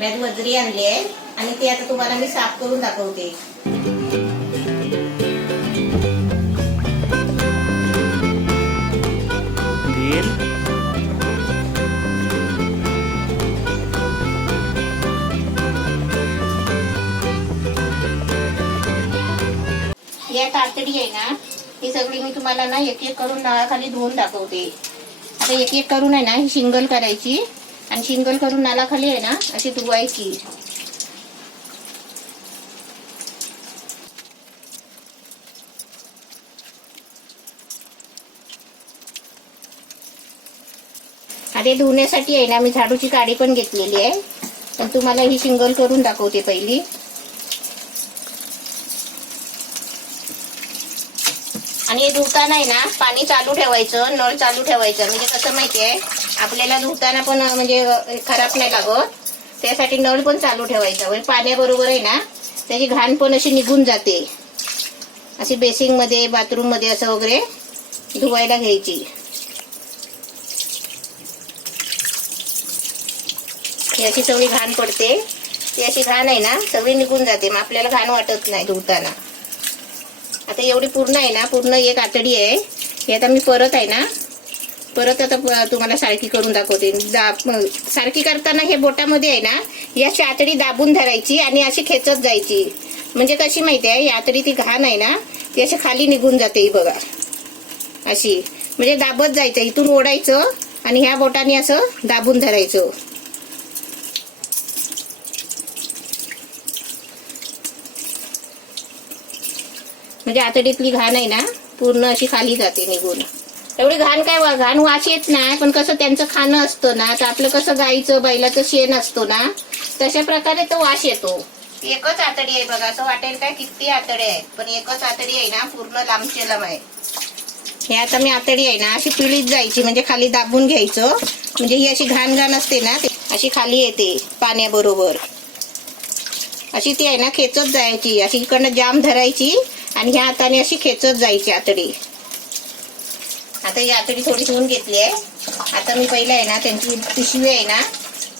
मी आज वजरी आणली आहे आणि ती आता तुम्हाला मी साफ करून दाखवते. या कातडी आहे ना, ही सगळी मी तुम्हाला ना एक एक करून नाळाखाली धुवून दाखवते. आता एक एक करून आहे ना ही शिंगल करायची आणि शिंगल करून नालाखाली आहे ना अशी धुवायची. आता धुण्यासाठी आहे ना मी झाडूची काडी पण घेतलेली आहे, पण तुम्हाला ही शिंगल करून दाखवते पहिली. आणि हे धुताना आहे ना पाणी चालू ठेवायचं, नळ चालू ठेवायचं. म्हणजे कसं माहितीये आपल्याला धुताना पण म्हणजे खराब नाही लागत, त्यासाठी नळ पण चालू ठेवायचा. म्हणजे पाण्याबरोबर आहे ना त्याची घाण पण अशी निघून जाते. अशी बेसिंग मध्ये बाथरूम मध्ये असं वगैरे धुवायला घ्यायची. ही अशी सगळी घाण पडते, ती अशी घाण आहे ना सगळी निघून जाते, मग आपल्याला घाण वाटत नाही धुताना. आता एवढी पूर्ण आहे ना, पूर्ण एक आतडी आहे. हे आता मी परत आहे ना परत आता तुम्हाला सारखी करून दाखवते. सारखी करताना हे बोटामध्ये आहे ना ही अशी आतडी दाबून धरायची आणि अशी खेचत जायची. म्हणजे कशी माहिती आहे, ही आतडी ती घाण आहे ना ती अशी खाली निघून जाते. बघा अशी, म्हणजे दाबत जायचं, इथून ओढायचं आणि ह्या बोटाने असं दाबून धरायचं. म्हणजे आतडीतली घाण आहे ना पूर्ण अशी खाली जाते निघून. एवढी घाण काय घाण वास येत नाही, पण कसं त्यांचं खाणं असतं ना, तर आपलं कसं गाईचं बैलाचं शेण असतो ना, तशा प्रकारे तो वास येतो. एकच आतडी आहे बघा, असं वाटेल काय किती आतडी आहे, पण एकच आतडी आहे ना पूर्ण लांबचे लांब आहे. हे आता मी आतडी आहे ना अशी पिळीत जायची, म्हणजे खाली दाबून घ्यायचं. म्हणजे ही अशी घाण घाण असते ना अशी खाली येते पाण्याबरोबर. अशी ती आहे ना खेचत जायची, अशी इकडनं जाम धरायची आणि ह्या हाताने अशी खेचत जायची आतडी. आता ही आतडी थोडी धुवून घेतली आहे. आता मी पहिला आहे ना त्यांची पिशवी आहे ना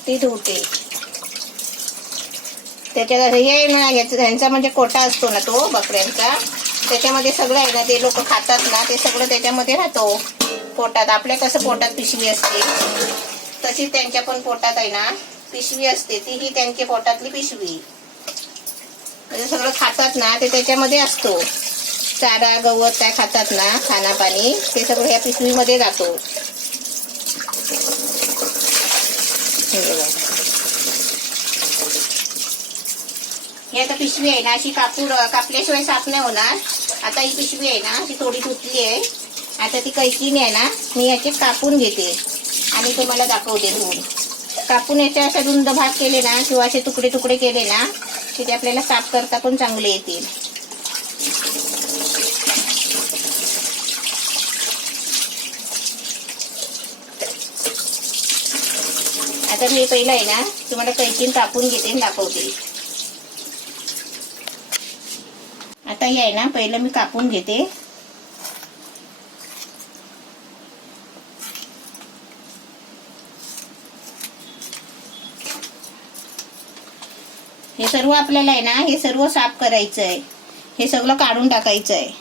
ती धुवते. त्याच्यात हे ह्यांचा म्हणजे कोटा असतो ना तो बकऱ्यांचा, त्याच्यामध्ये सगळं आहे ना ते लोक खातात ना ते सगळं त्याच्यामध्ये राहतो पोटात. आपल्या कसं पोटात पिशवी असते तशी त्यांच्या पण पोटात आहे ना पिशवी असते, ती ही त्यांच्या पोटातली पिशवी. म्हणजे सगळं खातात ना ते त्याच्यामध्ये असतो. चारा गवत काय खातात ना, खाना पाणी ते सगळं ह्या पिशवीमध्ये जातो. ही आता पिशवी आहे ना अशी कापल्याशिवाय साफ नाही होणार. आता ही पिशवी आहे ना ती थोडी तुटली आहे. आता ती कैचीने आहे ना मी याचे कापून घेते आणि तुम्हाला दाखवते धुवून. कापून याचे असे रुंद भाग केले ना किंवा असे तुकडे तुकडे केले ना की ते आपल्याला साफ करता पण चांगले येतील. आता मी पहिला आहे ना तुम्हाला कैचीन कापून घेते आणि दाखवते. आता हे आहे ना पहिलं मी कापून घेते. हे सर्व आपल्याला आहे ना हे सर्व साफ करायचं आहे, हे सगळं काढून टाकायचं आहे.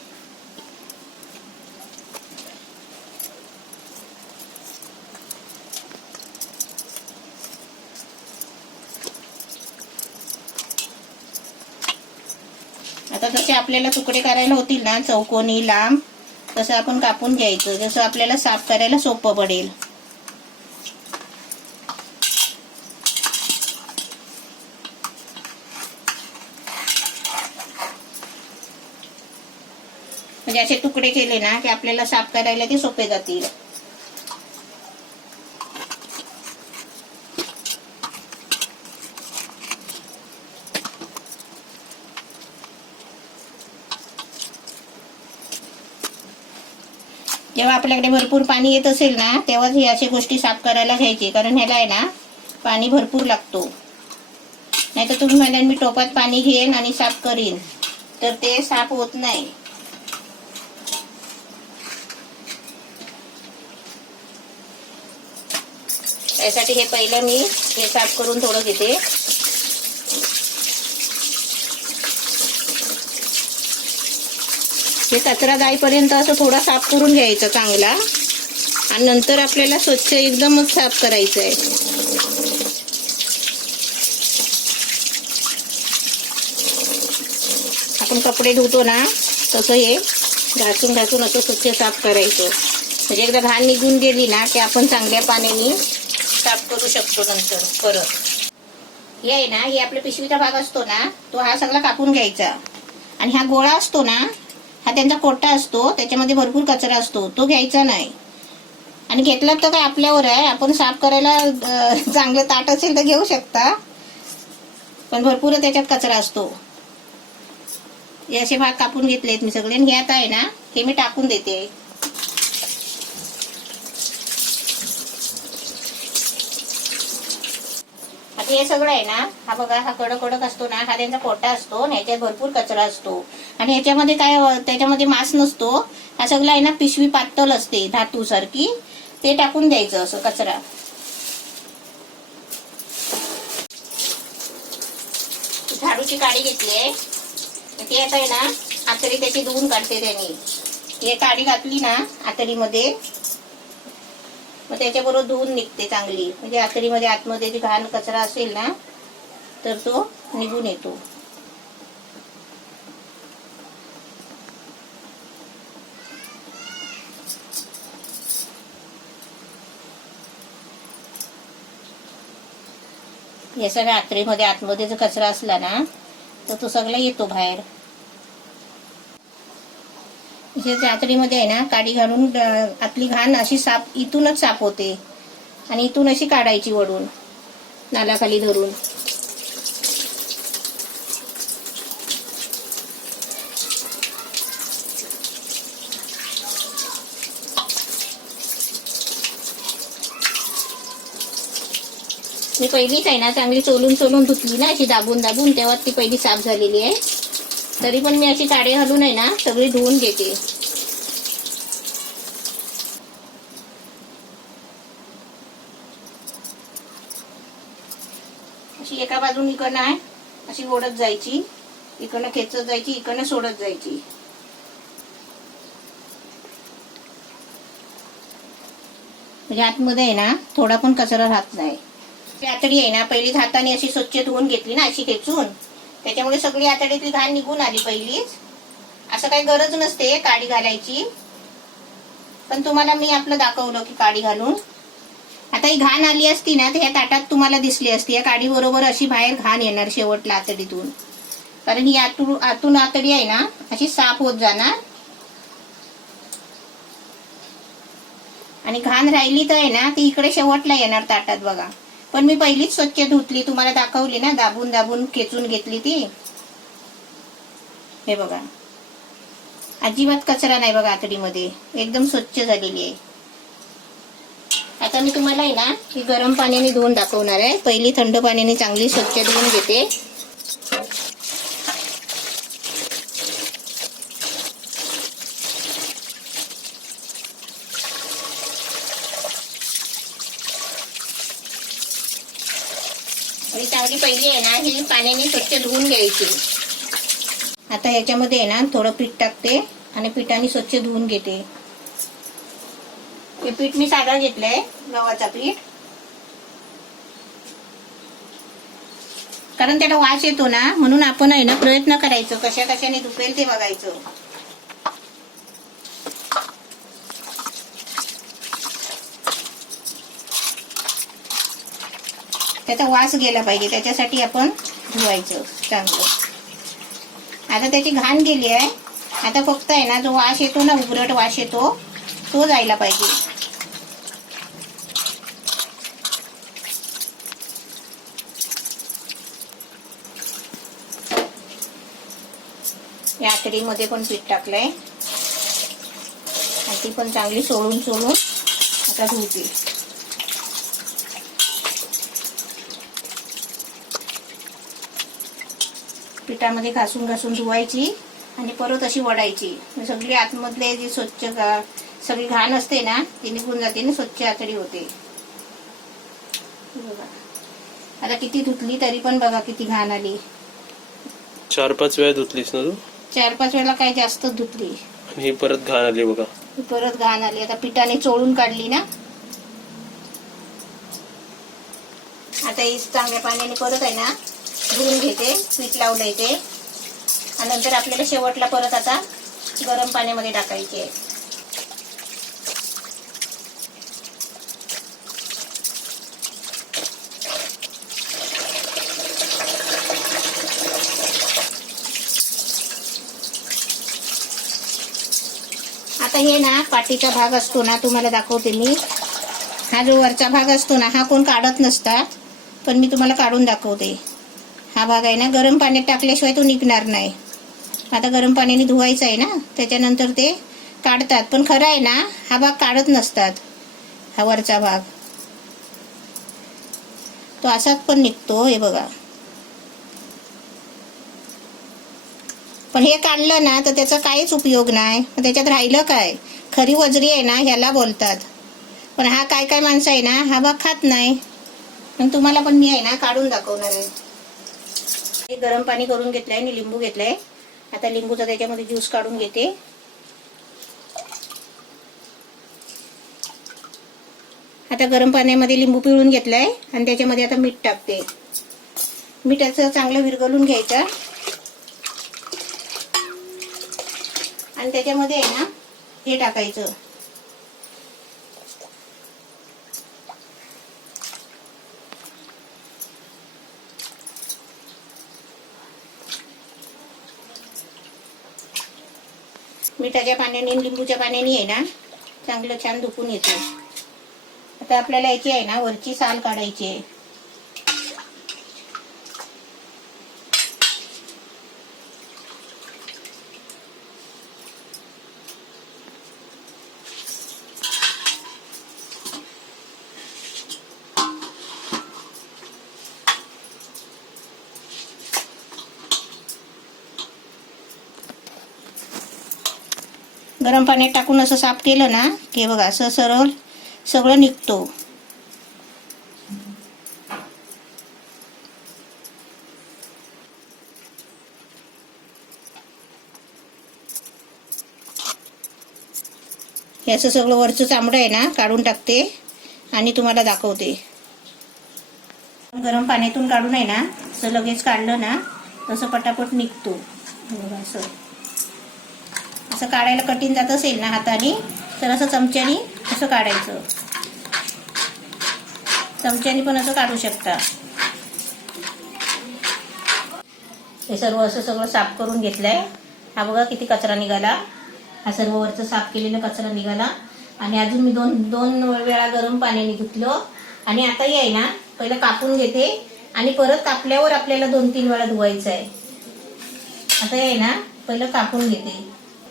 आता जसे आपल्याला तुकडे करायला होतील ना चौकोनी लांब, तसं आपण कापून घ्यायचं, जसं आपल्याला साफ करायला सोपं पडेल. म्हणजे असे तुकडे केले ना की आपल्याला साफ करायला ते सोपे जातील. जेव्हा आपल्याकडे भरपूर पाणी येत असेल ना तेव्हाच ही अशी गोष्टी साफ करायला घ्यायची, कारण ह्याला आहे ना पाणी भरपूर लागतो. नाहीतर तुम्ही म्हणाल मी टोपात पाणी घेईन आणि साफ करीन, तर ते साफ होत नाही. यासाठी हे पहिलं मी हे साफ करून थोडं घेते. हे कचरा जाईपर्यंत असं थोडा साफ करून घ्यायचं चांगला, आणि नंतर आपल्याला स्वच्छ एकदमच साफ करायचं आहे. आपण कपडे धुतो ना तसं हे घासून घासून असं स्वच्छ साफ करायचं. म्हणजे एकदा घाण निघून गेली ना की आपण चांगल्या पाण्याने साफ करू शकतो नंतर परत. हे आहे ना, हे आपल्या पिशवीचा भाग असतो ना, तो हा सगळा कापून घ्यायचा. आणि हा गोळा असतो ना, हा त्यांचा कोटा असतो, त्याच्यामध्ये भरपूर कचरा असतो, तो घ्यायचा नाही. आणि घेतला तर काय आपल्यावर आहे, आपण साफ करायला चांगलं ताट असेल तर घेऊ शकता, पण भरपूर त्याच्यात कचरा असतो. हे असे भाग कापून घेतलेत मी सगळे. आणि हे आता आहे ना, हे मी टाकून देते. आता हे सगळं आहे ना, हा बघा, हा कडक कडक असतो ना, हा त्यांचा कोटा असतो आणि ह्याच्यात भरपूर कचरा असतो. आणि ह्याच्यामध्ये काय, त्याच्यामध्ये मांस नसतो. हा सगळा आहे ना, पिशवी पातळ असते धातू सारखी, ते टाकून द्यायचं असं कचरा. झाडूची काडी घेतली आहे, ती आता आहे ना आतडी त्याची धुवून काढते त्यांनी. हे काडी घातली ना आतडीमध्ये, मग त्याच्याबरोबर धुवून निघते चांगली. म्हणजे आतडीमध्ये आतमध्ये जी घाण कचरा असेल ना तर तो निघून येतो. हे सगळ्या आतमध्ये जर कचरा असला ना तर तो सगळा येतो बाहेर. आतडीमध्ये आहे ना काडी घालून आतली घाण अशी साफ, इथूनच साफ होते. आणि इथून अशी काढायची वडून नालाखाली धरून. मी पहिलीच आहे ना चांगली चोलून धुतली ना, अशी दाबून दाबून, तेव्हा ती पहिली साफ झालेली आहे. तरी पण मी अशी काडी घालून आहे ना सगळी धुवून घेते. अशी एका बाजून इकडनं आहे अशी ओढत जायची, इकडनं खेचत जायची, इकडनं सोडत जायची. म्हणजे आतमध्ये आहे ना थोडा पण कचरा राहत नाही. आतडी आहे ना पहिली हाताने अशी स्वच्छ धुवून घेतली ना अशी खेचून, त्याच्यामुळे सगळी आतडीतली घाण निघून आली पहिलीच. असं काही गरज नसते काडी घालायची, पण तुम्हाला मी आपलं दाखवलं की काडी घालून. आता ही घाण आली असती ना तर ह्या ताटात तुम्हाला दिसली असती. या काडी बरोबर अशी बाहेर घाण येणार शेवटला आतडीतून, कारण ही आतून आतडी आहे ना अशी साफ होत जाणार. आणि घाण राहिली तर आहे ना ती इकडे शेवटला येणार ताटात बघा. पण मी पहिलीच स्वच्छ धुतली, तुम्हाला दाखवली ना, दाबून दाबून खेचून घेतली ती. हे बघा, अजिबात कचरा नाही बघा आतडीमध्ये, एकदम स्वच्छ झालेली आहे. आता मी तुम्हाला आहे ना ही गरम पाण्याने धुवून दाखवणार आहे. पहिली थंड पाण्याने चांगली स्वच्छ धुवून घेते. आणि चांगली पहिली आहे ना ही पाण्याने स्वच्छ धुवून घ्यायची. आता याच्यामध्ये आहे ना थोडं पीठ टाकते आणि पिठाने स्वच्छ धुवून घेते. हे पीठ मी साधा घेतलंय, गव्हाचा पीठ, कारण त्याला वास येतो ना, म्हणून आपण आहे ना प्रयत्न करायचं कशा कशाने धुपेल ते बघायचं. त्याचा वास गेला पाहिजे, त्याच्यासाठी आपण धुवायचं चांगलं. आता त्याची घाण गेली आहे. आता फक्त आहे ना जो वास येतो ना, उघरट वास येतो, तो जायला पाहिजे. या आतडीमध्ये पण पीठ टाकलंय आणि ती पण चांगली सोडून आता धुते. पिठामध्ये घासून घासून धुवायची आणि परत अशी वडायची. सगळी आतमधले जी सगळी घाण असते ना ती निघून जाते आणि स्वच्छ आतडी होते. बघा आता किती धुतली तरी पण बघा किती घाण आली. 4-5 वेळा धुतलीस ना तू? 4-5 वेळा काय जास्त धुतली. आणि ही परत घाण आली बघा. परत घाण आली. आता पिठाने चोळून काढली ना. आता ही चांगल्या पाण्याने परत आहे ना धुवून घेते. पीठ लावलंय ते. आणि नंतर आपल्याला शेवटला परत आता गरम पाण्यामध्ये टाकायची आहे. आता हे ना पाठीचा भाग असतो ना, तुम्हाला दाखवते मी. हा जो वरचा भाग असतो ना, हा कोण काढत नसतात, पण मी तुम्हाला काढून दाखवते. हा भाग आहे ना गरम पाण्यात टाकल्याशिवाय तो निघणार नाही. आता गरम पाण्याने धुवायचा आहे ना, त्याच्यानंतर ते काढतात. पण खरं आहे ना हा भाग काढत नसतात. हा वरचा भाग तो असाच पण निघतो. हे बघा. पण हे काढलं ना तर त्याचा काहीच उपयोग नाही. त्याच्यात राहिलं काय? खरी वजरी आहे ना ह्याला बोलतात. पण हा काय काय माणसं आहे ना हा भाग खात नाही. पण तुम्हाला पण मी आहे ना काढून दाखवणार आहे. हे गरम पाणी करून घेतलंय आणि लिंबू घेतलंय. आता लिंबूचा त्याच्यामध्ये ज्यूस काढून घेते. आता गरम पाण्यामध्ये लिंबू पिळून घेतलाय आणि त्याच्यामध्ये आता मीठ टाकते. मिठाचं चांगलं विरघळून घ्यायचं आणि त्याच्यामध्ये आहे ना हे टाकायचं. मिठाच्या पाण्याने लिंबूच्या पाण्याने आहे ना चांगलं छान धुपून येते. आता आपल्याला याची आहे ना वरची साल काढायची आहे. गरम पाण्यात टाकून असं साफ केलं ना की बघा असं सरळ सगळं निघतो. हे असं सगळं वरचं चामडं आहे ना काढून टाकते आणि तुम्हाला दाखवते. गरम पाण्यातून काढून आहे ना असं लगेच काढलं ना तसं पटापट निघतो. बघा असं काढायला कठीण जात असेल ना हाताने तर असं चमच्याने असं काढायचं. चमच्याने पण असं काढू शकता. हे सर्व असं सगळं साफ करून घेतलंय. हा बघा किती कचरा निघाला. हा सर्व वरचं साफ केलेला कचरा निघाला. आणि अजून मी दोन वेळा गरम पाण्याने धुतलं. आणि आता हे आहे ना पहिलं कापून घेते आणि परत कापल्यावर आपल्याला 2-3 वेळा धुवायचं आहे. आता हे आहे ना पहिलं कापून घेते.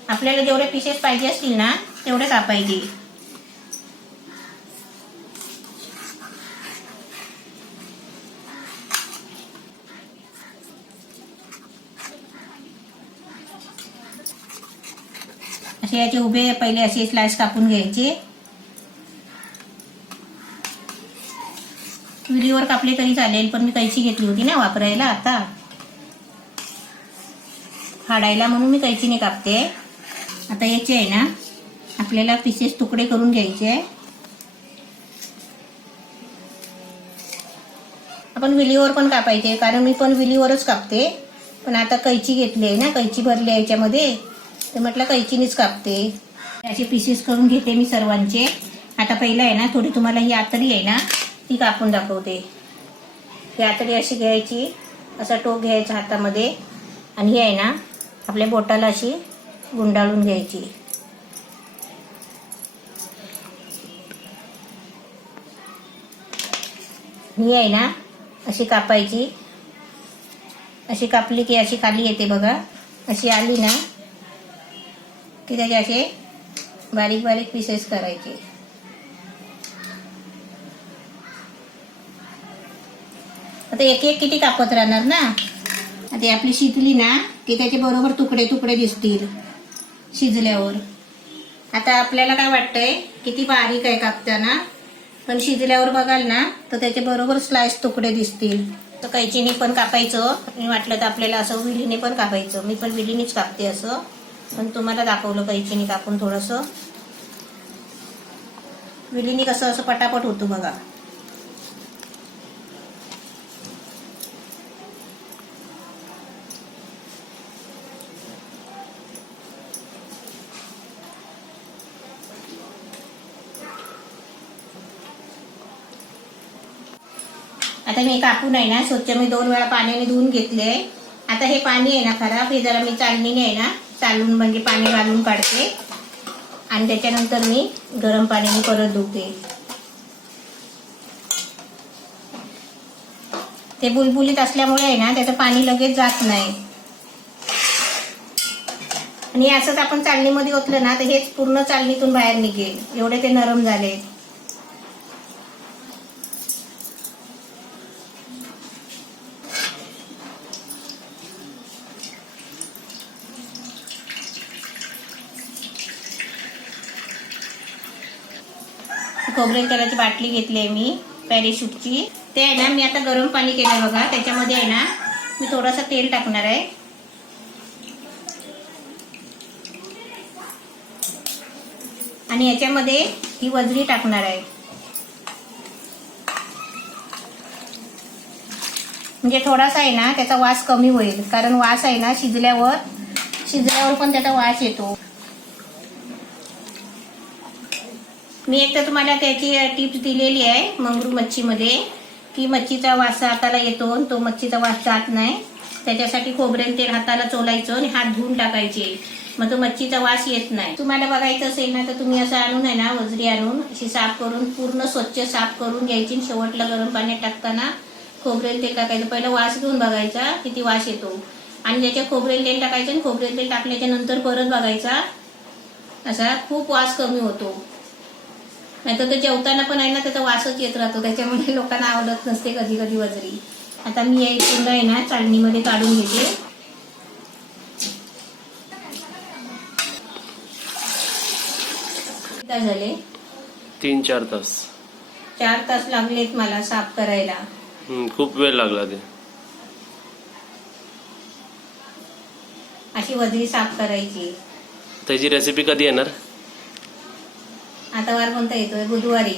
आपल्याला जेवढे पीसेस पाहिजे असतील ना तेवढे कापायचे. असे याचे उभे पहिले असे स्लाइस कापून घ्यायचे. विडीवर कापले तरी चालेल, पण मी कैची घेतली होती ना वापरायला आता फाडायला, म्हणून मी कैचीने कापते. आता याचे आहे ना आपल्याला पीसेस तुकडे करून घ्यायचे. आपण विलीवर पण कापायचे, कारण मी पण विलीवरच कापते. पण आता कैची घेतली आहे ना, कैची भरली आहे याच्यामध्ये, तर म्हटलं कैचीनेच कापते. असे पीसेस करून घेते मी सर्वांचे. आता पहिलं आहे ना थोडी तुम्हाला ही आतडी आहे ना ती कापून दाखवते. ही आतडी अशी घ्यायची, असा टोक घ्यायचा हातामध्ये आणि ही आहे ना आपल्या बोटाला अशी गुंडाळून घ्यायची. ही आहे ना अशी कापायची. अशी कापली की अशी खाली येते बघा. अशी आली ना की त्याचे असे बारीक बारीक पीसेस करायचे. आता एक एक किती कापत राहणार ना. आता आपली शिजली ना की त्याचे बरोबर तुकडे तुकडे दिसतील शिजल्यावर. आता आपल्याला काय वाटतंय किती बारीक आहे कापताना, पण शिजल्यावर बघाल ना तर त्याचे बरोबर स्लाइस तुकडे दिसतील. तर कैचीने पण कापायचं, मी वाटलं तर आपल्याला असं विळीने पण कापायचं. मी पण विळीनेच कापते असं, पण तुम्हाला दाखवलं कैचीने कापून. थोडंसं विळीने कसं असं पटापट होतं बघा. आता मी कापून आहे ना स्वच्छ मी 2 वेळा पाण्याने धुवून घेतले. आता हे पाणी आहे ना खराब, हे जरा मी चालणीने आहे ना चालून म्हणजे पाणी घालून काढते आणि त्याच्यानंतर मी गरम पाण्याने परत धुते. ते बुलबुलीत असल्यामुळे आहे ना त्याचं पाणी लगेच जात नाही. आणि असंच आपण चालणीमध्ये ओतलं ना तर हेच पूर्ण चालणीतून बाहेर निघेल, एवढे ते नरम झाले. खोबरेल तेलाची बाटली घेतली आहे मी पॅरेशूटची. ते आहे ना मी आता गरम पाणी केलं बघा, त्याच्यामध्ये आहे ना मी थोडंसं तेल टाकणार आहे. आणि याच्यामध्ये ही वजरी टाकणार आहे. म्हणजे थोडासा आहे ना त्याचा वास कमी होईल, कारण वास आहे ना शिजल्यावर पण त्याचा वास येतो. मी एक तर तुम्हाला त्याची टिप्स दिलेली आहे मंगरू मच्छीमध्ये, की मच्छीचा वास हाताला येतो, तो मच्छीचा वास जात नाही. त्याच्यासाठी खोबरेल तेल हाताला चोलायचं आणि हात धुवून टाकायचे, मग तो मच्छीचा वास येत नाही. तुम्हाला बघायचं असेल ना तर तुम्ही असं आणून आहे ना वजरी आणून अशी साफ करून पूर्ण स्वच्छ साफ करून घ्यायची. शेवटला गरम पाण्यात टाकताना खोबरेल तेल टाकायचं. पहिलं वास घेऊन बघायचा किती वास येतो आणि त्याच्यात खोबरेल तेल टाकायचं आणि खोबरेल तेल टाकल्याच्या नंतर परत बघायचा, असा खूप वास कमी होतो. नाहीतर ते जेवताना पण आहे ना त्याचा वासच येत राहतो, त्याच्यामुळे लोकांना आवडत नसते कधी कधी वजरी. आता मी एक पुन्हा आहे ना चाळणीमध्ये काढून घेते. किती झाले? 3-4 तास. 4 तास लागलेत मला साफ करायला. खूप वेळ लागला ते. अशी वजरी साफ करायची. त्याची रेसिपी कधी येणार? आता वार कोणता येतोय? बुधवारी.